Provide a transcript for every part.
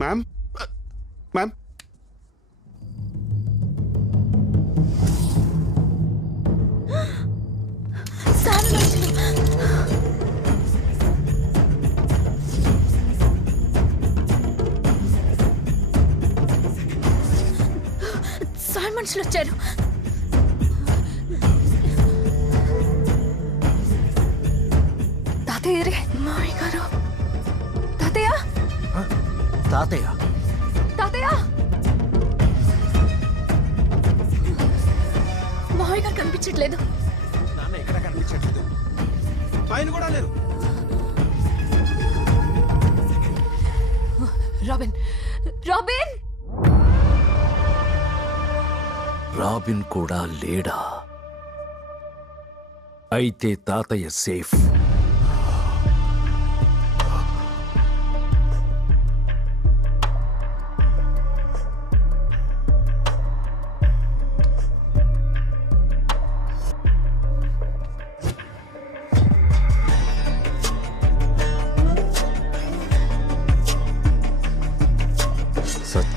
Ma'am sir మనుషులు వచ్చారు. తాతయ్య రే మామయ్య గారు. తాతయ్య. తాతయ్య! మామయ్య గారు కనిపించట్లేదు. నాన్న ఎక్కడ కనిపించట్లేదు. పైన కూడా లేరు. Robin robin! రాబిన్ కూడా లేడా? అయితే తాతయ్య సేఫ్.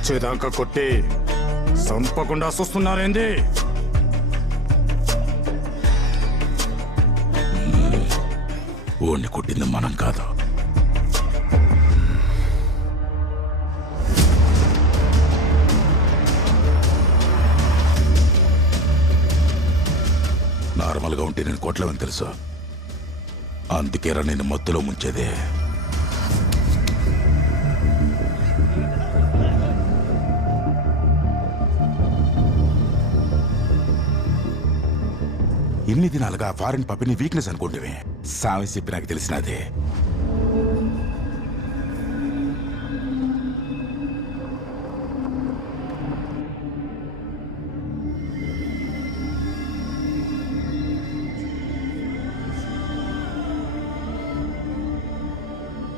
సచ్చేదాకా కొట్టి చంపకుండా చూస్తున్నారేంది ఓణ్ణి కొట్టింది మనం కాదు? నార్మల్గా ఉంటే నేను కొట్టలేమని తెలుసు? అందుకేరా నేను మత్తులో ముంచేదే. ఇన్ని దినాలుగా ఫారిన్ పప్పిని వీక్నెస్ అనుకుంటే సామె చెప్పి నాకు తెలిసినదే.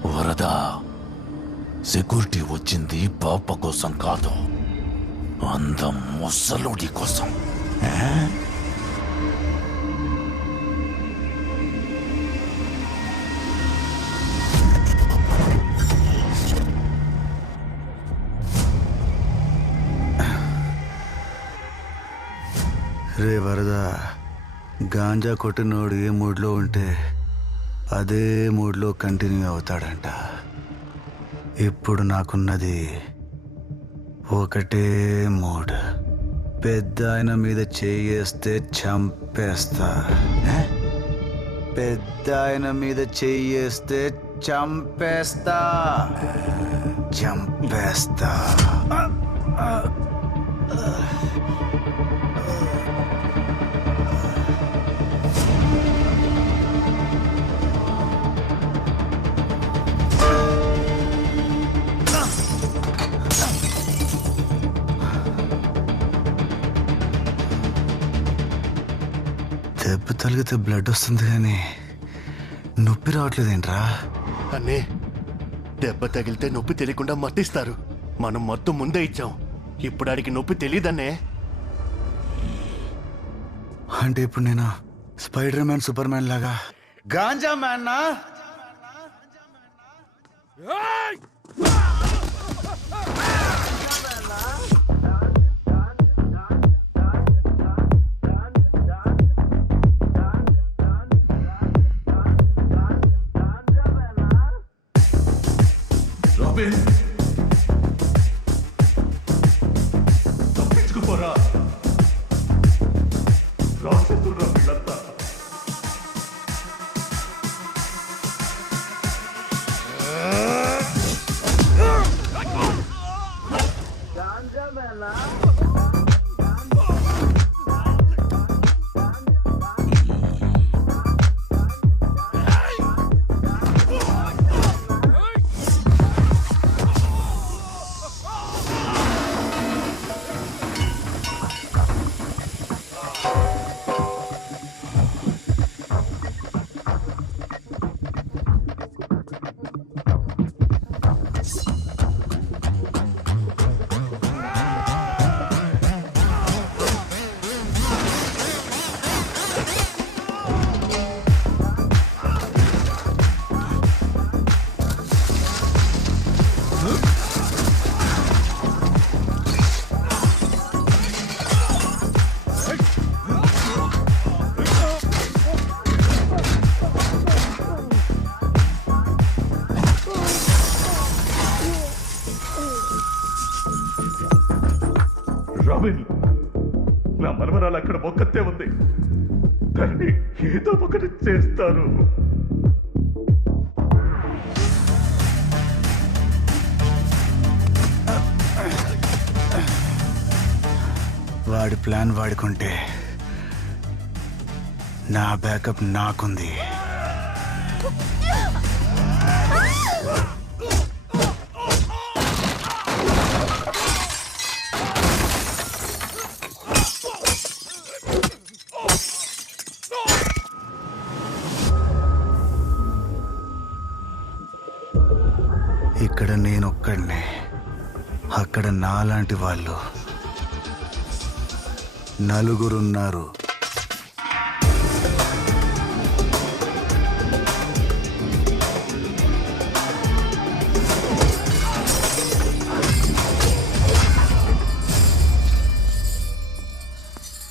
వరద సెక్యూరిటీ వచ్చింది పాప కోసం కాదు. అందం ముసలుడి కోసం. రే వరద గాంజా కొట్టినోడు ఏ మూడ్లో ఉంటే అదే మూడ్లో కంటిన్యూ అవుతాడంట. ఇప్పుడు నాకున్నది ఒకటే మూడ్. పెద్ద ఆయన మీద చేయేస్తే చంపేస్తా. పెద్ద ఆయన మీద చెయ్యేస్తే చంపేస్తా. చంపేస్తా. తలిగితే బ్లడ్ వస్తుంది కానీ నొప్పి రావట్లేదేంట్రా? అన్నే దెబ్బ తగిలితే నొప్పి తెలియకుండా మత్తిస్తారు మనం మత్తు ముందే ఇచ్చాం. ఇప్పుడు ఆడికి నొప్పి తెలియదన్నే అంటే ఇప్పుడు నేను స్పైడర్ మ్యాన్ సూపర్ మ్యాన్ లాగా గాంజా మ్యాన్ వాడి ప్లాన్ వాడుకుంటే నా బ్యాకప్ నాకుంది. ఇక్కడ నేనొక్కడినే. అక్కడ నాలాంటి వాళ్ళు. నలుగురున్నారు.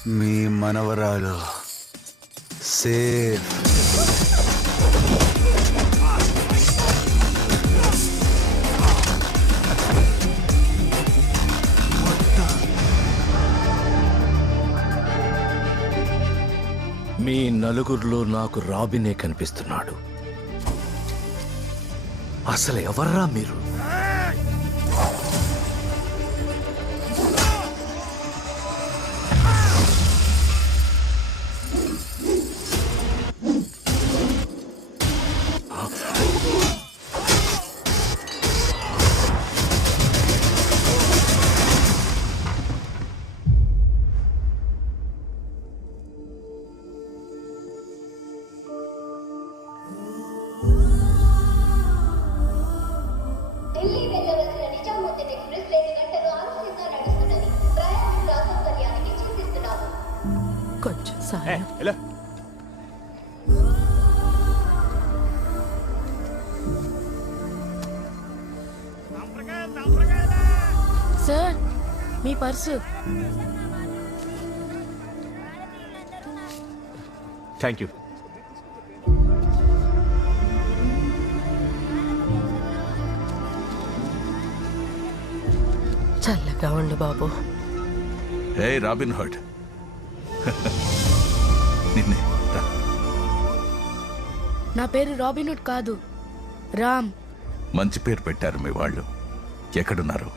మీ మనవరాలు సేఫ్. మీ నలుగురిలో నాకు రాబినే కనిపిస్తున్నాడు. అసలు ఎవర్రా మీరు? సాయం సార్ మీ పర్సు. థ్యాంక్ యూ చల్లగా ఉండు బాబు. హే రాబిన్ హుడ్ రా. నా పేరు రాబిన్హుడ్ కాదు. రామ్. మంచి పేరు పెట్టారు మీ వాళ్ళు. ఎక్కడున్నారు?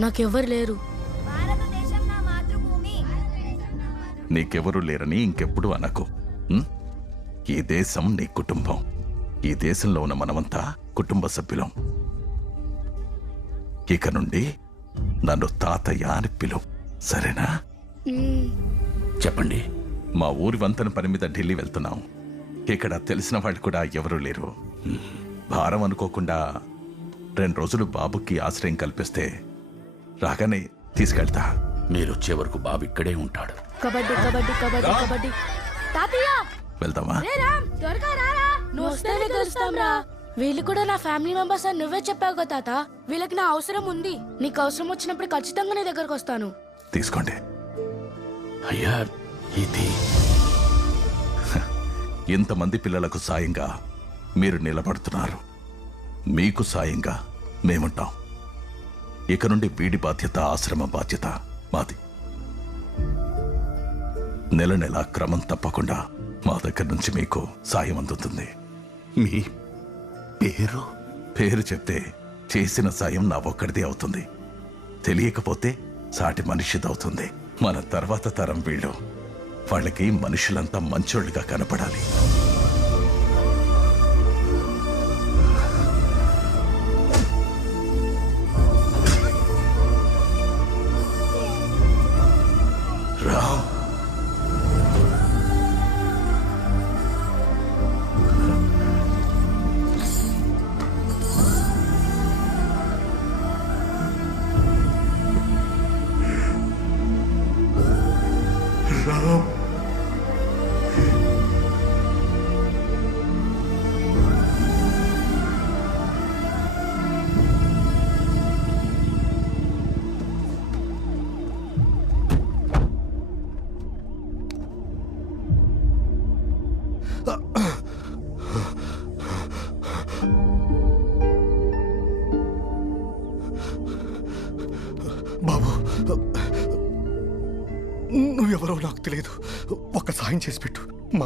నాకెవ్వరు లేరు. భారతదేశం నా మాతృభూమి. నీకెవరూ లేరని ఇంకెప్పుడు అనకు. ఉం? ఈ దేశం నీ కుటుంబం. ఈ దేశంలో ఉన్న మనమంతా కుటుంబ సభ్యులం. ఇక నుండి నన్ను తాతయ్య అని పిలువు. సరేనా? చెప్పండి. మా ఊరి వంతెన పని మీద ఢిల్లీ వెళ్తున్నాం. ఇక్కడ తెలిసిన వాళ్ళు కూడా ఎవరూ లేరు. భారం అనుకోకుండా రెండు రోజులు బాబుకి ఆశ్రయం కల్పిస్తే రాగానే తీసుకెళ్తా. మీరు వచ్చే వరకు బాబు ఇక్కడే ఉంటాడు. కబడ్డీ కబడ్డీ కబడ్డీ కబడ్డీ. తాతయ్య! వెళ్దామా రే రామ్ త్వరగా రారా నువ్వు వస్తేనే కలుస్తాం రా. వీళ్ళు కూడా నా ఫ్యామిలీ మెంబర్స్ అని నువ్వే చెప్పావు కదా తాత. వీళ్ళకి నా అవసరం ఉంది. నీకు అవసరం వచ్చినప్పుడు ఖచ్చితంగా నీ దగ్గరకు వస్తాను. తీసుకోండి. అయ్యా ఇది. ఇంతమంది పిల్లలకు సాయంగా మీరు నిలబడుతున్నారు. మీకు సాయంగా మేముంటాం. ఇక నుండి వీడి బాధ్యత ఆశ్రమ బాధ్యత మాది. నెల నెల క్రమం తప్పకుండా మా దగ్గర నుంచి మీకు సాయం అందుతుంది. మీ పేరు? పేరు చెప్తే చేసిన సాయం నా ఒక్కడిదే అవుతుంది. తెలియకపోతే సాటి మనిషిదవుతుంది మన తర్వాత తరం వీళ్ళు వాళ్ళకి మనుషులంతా మంచోళ్ళుగా కనపడాలి.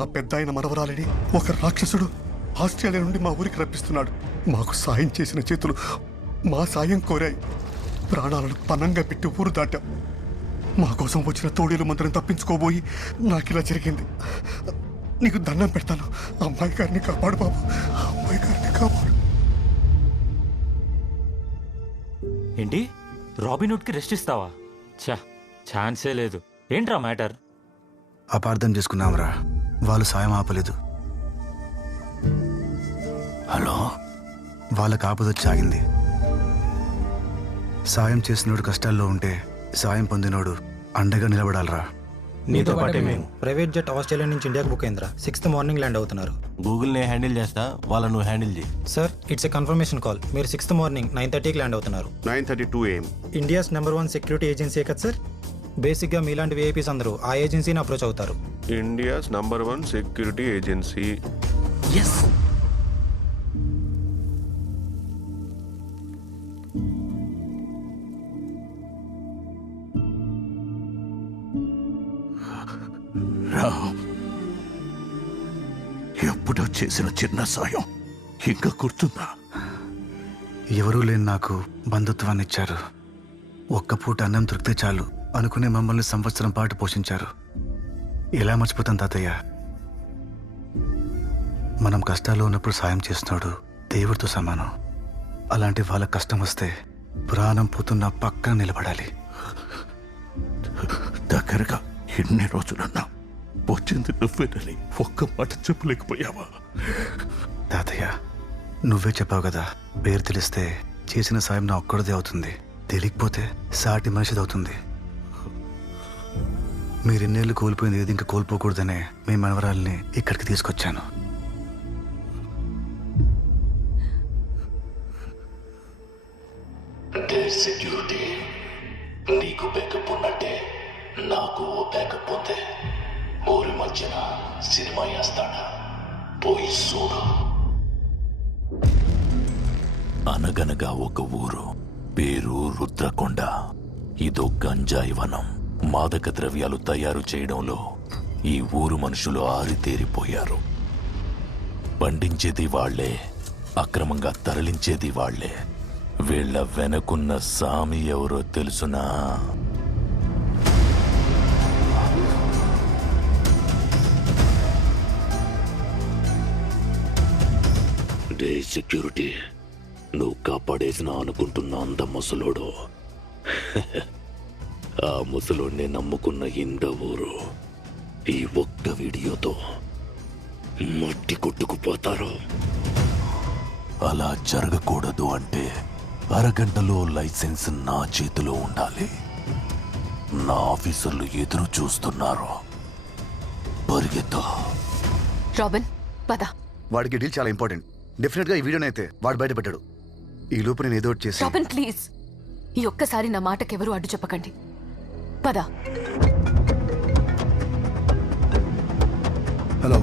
పెట్టు మా పెద్ద ఆయన మనవరాలని. ఒక రాక్షసుడు ఆస్ట్రేలియా నుండి మా ఊరికి రప్పిస్తున్నాడు. మాకు సాయం చేసిన చేతులు మా సాయం కోరాయి. ప్రాణాలను పనంగా పెట్టి ఊరు దాటాం. మా కోసం వచ్చిన తోడేలు మంత్రం తప్పించుకోబోయి నాకు ఇలా జరిగింది. నీకు దండం పెడతాను. అమ్మాయి గారిని కాపాడు బాబు. అమ్మాయి గారిని కాపాడు. ఏంటి? రాబిన్హుడ్కి రెస్ట్ ఇస్తావా? ఛా ఛాన్సే లేదు. ఏంట్రా మ్యాటర్? అపార్థం చేసుకున్నాంరా. వాళ్ళు సాయం ఆపలేదు. హలో? వాళ్ళకి ఆపదొచ్చి ఆగింది. సాయం చేసినోడు కష్టాల్లో ఉంటే సాయం పొందినోడు అండగా నిలబడాలరా. నీతో పాటే మేము. ప్రైవేట్ జెట్ ఆస్ట్రేలియా నుంచి ఇండియాకి బుక్ అయిందిరా. సిక్స్త్ మార్నింగ్ ల్యాండ్ అవుతున్నారు. గూగుల్ నే హ్యాండిల్ చేస్తా వాళ్ళ నువ్వు హ్యాండిల్ చేయి. Sir it's a confirmation call మీరు సిక్స్త్ మార్నింగ్ నైన్ థర్టీకి ల్యాండ్ అవుతున్నారు. Nine thirty two AM India's number one security agency కదా సార్ బేసిక్గా మీలాంటి విఐపీస్ అందరూ ఆ ఏజెన్సీని అప్రోచ్ అవుతారు. India's number one security agency. Yes Ram ఎప్పుడో చేసిన చిన్న సాయం ఇంకా గుర్తుందా? ఎవరూ లేని నాకు బంధుత్వాన్ని ఇచ్చారు. ఒక్క పూట అన్నం దొరికితే చాలు. అనుకునే మమ్మల్ని సంవత్సరం పాటు పోషించారు. ఎలా మర్చిపోతాం తాతయ్య? మనం కష్టాల్లో ఉన్నప్పుడు సాయం చేస్తున్నాడు దేవుడితో సమానం. అలాంటి వాళ్ళ కష్టం వస్తే ప్రాణం పోతున్న పక్కన నిలబడాలి. దగ్గరగా ఎన్ని రోజులన్నా వచ్చింది నువ్వేనని ఒక్క మాట చెప్పలేకపోయావా? తాతయ్య నువ్వే చెప్పావు కదా పేరు తెలిస్తే చేసిన సాయం నా ఒక్కడిదే అవుతుంది. తెలియకపోతే సాటి మనిషిది అవుతుంది. మీరెన్నేళ్ళు కోల్పోయింది ఏది ఇంకా కోల్పోకూడదనే మీ మనవరాల్ని ఇక్కడికి తీసుకొచ్చాను. సెక్యూరిటీ నీకు బ్యాకప్ ఉన్నట్టే నాకు ఓ బ్యాకప్ ఉంది. ఊరి మధ్యన సినిమా వేస్తాడా? పోయి చూడు. అనగనగా ఒక ఊరు పేరు రుద్రకొండ. ఇదో గంజాయి వనం. మాదక ద్రవ్యాలు తయారు చేయడంలో ఈ ఊరు మనుషులు ఆరితేరిపోయారు. పండించేది వాళ్ళే అక్రమంగా తరలించేది వాళ్ళే. వీళ్ళ వెనకున్న సామి ఎవరో తెలుసునా? డే సెక్యూరిటీ నువ్వు కాపాడేసిన అనుకుంటున్నా అంత ముసలోడు. ఆ ముసలోడిని నమ్ముకున్న ఇంద ఊరు ఈ ఒక్క వీడియోతో మట్టి కొట్టుకుపోతారు. అలా జరగకూడదు అంటే అరగంటలో లైసెన్స్ నా చేతిలో ఉండాలి. నా ఆఫీసర్లు ఎదురు చూస్తున్నారు. పరిగెత్తా. రాబిన్ పద. వాడికి డీల్ చాలా ఇంపార్టెంట్. డెఫినెట్గా ఈ వీడియోనైతే వాడు బయటపెట్టాడు. ఈ లోపు నేను ఏదో ఒకటి చేసి రాబిన్ ప్లీజ్. ఈ ఒక్కసారి నా మాటకెవరూ అడ్డు చెప్పకండి. పద హలో